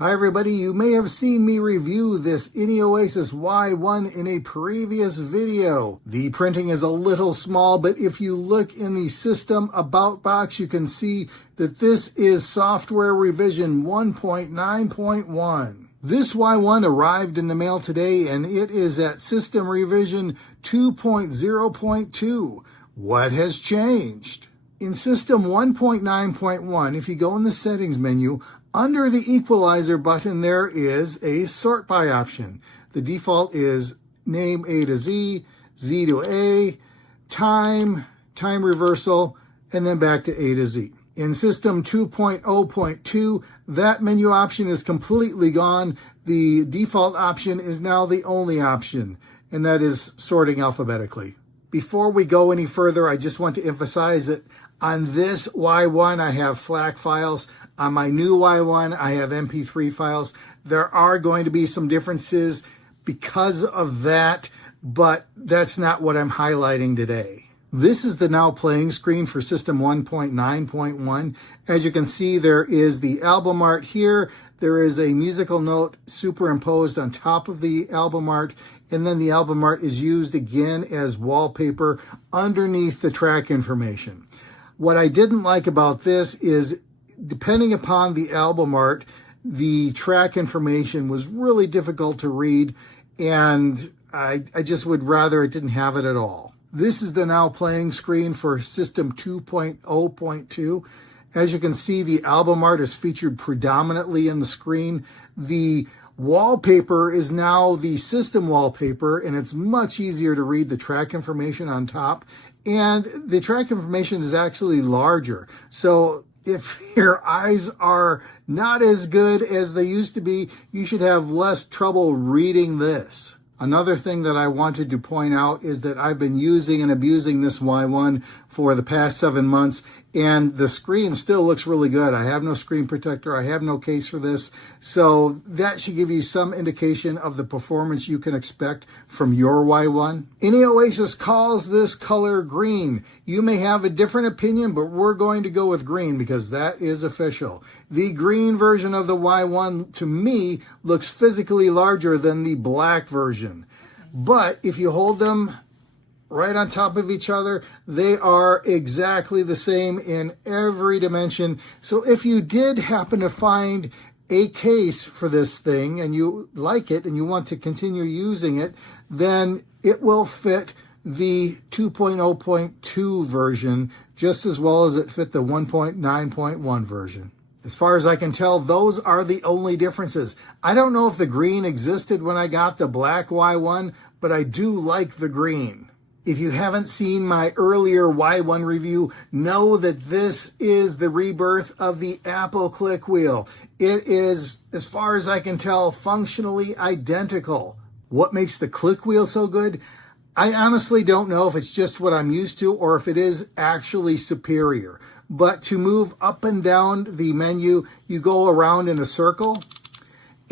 Hi everybody, you may have seen me review this Innioasis Y1 in a previous video. The printing is a little small, but if you look in the system about box, you can see that this is software revision 1.9.1. This Y1 arrived in the mail today and it is at system revision 2.0.2. What has changed? In system 1.9.1, if you go in the settings menu, under the equalizer button, there is a sort by option. The default is name A to Z, Z to A, time reversal, and then back to A to Z. In system 2.0.2, that menu option is completely gone. The default option is now the only option, and that is sorting alphabetically. Before we go any further, I just want to emphasize that on this Y1, I have FLAC files. On my new Y1, I have Mp3 files. There are going to be some differences because of that, but that's not what I'm highlighting today. This is the now playing screen for system 1.9.1. As you can see, there is the album art here. There is a musical note superimposed on top of the album art, and then the album art is used again as wallpaper underneath the track information. What I didn't like about this is, depending upon the album art, the track information was really difficult to read, and I just would rather it didn't have it at all. This is the now playing screen for system 2.0.2. As you can see, the album art is featured predominantly in the screen. The wallpaper is now the system wallpaper, and it's much easier to read the track information on top. And the track information is actually larger. So if your eyes are not as good as they used to be, you should have less trouble reading this. Another thing that I wanted to point out is that I've been using and abusing this Y1 for the past 7 months, and the screen still looks really good. I have no screen protector. I have no case for this. So that should give you some indication of the performance you can expect from your Y1. Innioasis calls this color green. You may have a different opinion, but we're going to go with green because that is official. The green version of the Y1, to me, looks physically larger than the black version. But if you hold them right on top of each other, they are exactly the same in every dimension. So if you did happen to find a case for this thing and you like it and you want to continue using it, then it will fit the 2.0.2 version just as well as it fit the 1.9.1 version. As far as I can tell, those are the only differences. I don't know if the green existed when I got the black Y1, but I do like the green. If you haven't seen my earlier Y1 review, know that this is the rebirth of the Apple click wheel. It is, as far as I can tell, functionally identical. What makes the click wheel so good? I honestly don't know if it's just what I'm used to or if it is actually superior. But to move up and down the menu, you go around in a circle.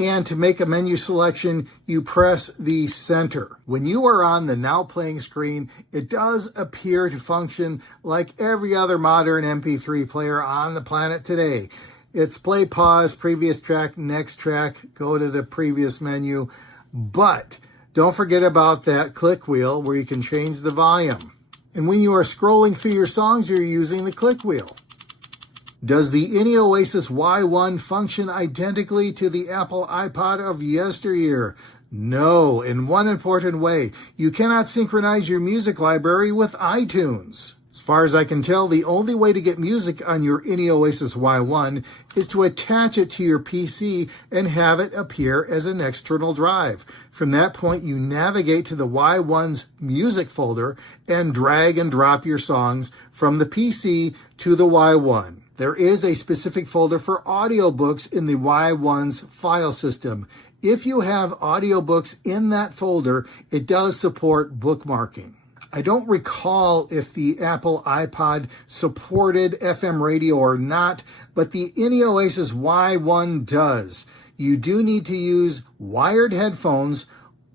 And to make a menu selection, you press the center. When you are on the now playing screen, it does appear to function like every other modern MP3 player on the planet today. It's play, pause, previous track, next track, go to the previous menu. But don't forget about that click wheel where you can change the volume. And when you are scrolling through your songs, you're using the click wheel. Does the Innioasis Y1 function identically to the Apple iPod of yesteryear? No, in one important way. You cannot synchronize your music library with iTunes. As far as I can tell, the only way to get music on your Innioasis Y1 is to attach it to your PC and have it appear as an external drive. From that point, you navigate to the Y1's music folder and drag and drop your songs from the PC to the Y1. There is a specific folder for audiobooks in the Y1's file system. If you have audiobooks in that folder, it does support bookmarking. I don't recall if the Apple iPod supported FM radio or not, but the Innioasis Y1 does. You do need to use wired headphones,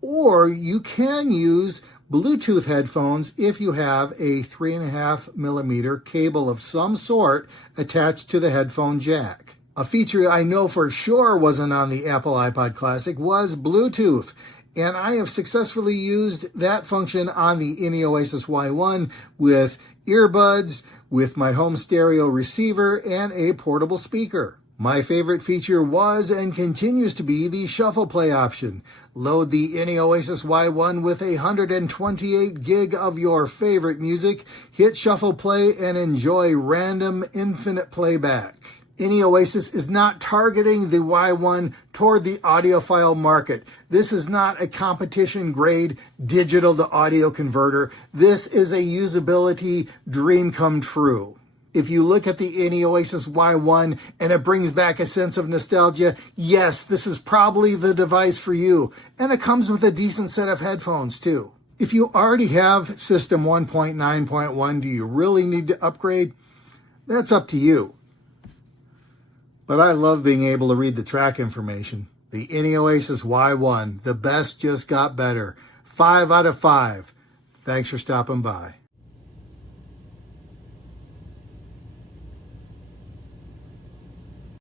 or you can use Bluetooth headphones if you have a 3.5 millimeter cable of some sort attached to the headphone jack. A feature I know for sure wasn't on the Apple iPod Classic was Bluetooth, and I have successfully used that function on the Innioasis Y1 with earbuds, with my home stereo receiver, and a portable speaker. My favorite feature was and continues to be the shuffle play option. Load the Innioasis Y1 with 128 gig of your favorite music, hit shuffle play, and enjoy random infinite playback. Innioasis is not targeting the Y1 toward the audiophile market. This is not a competition-grade digital to audio converter. This is a usability dream come true. If you look at the Innioasis Y1 and it brings back a sense of nostalgia, yes, this is probably the device for you. And it comes with a decent set of headphones too. If you already have System 1.9.1, do you really need to upgrade? That's up to you. But I love being able to read the track information. The Innioasis Y1, the best just got better. 5 out of 5. Thanks for stopping by.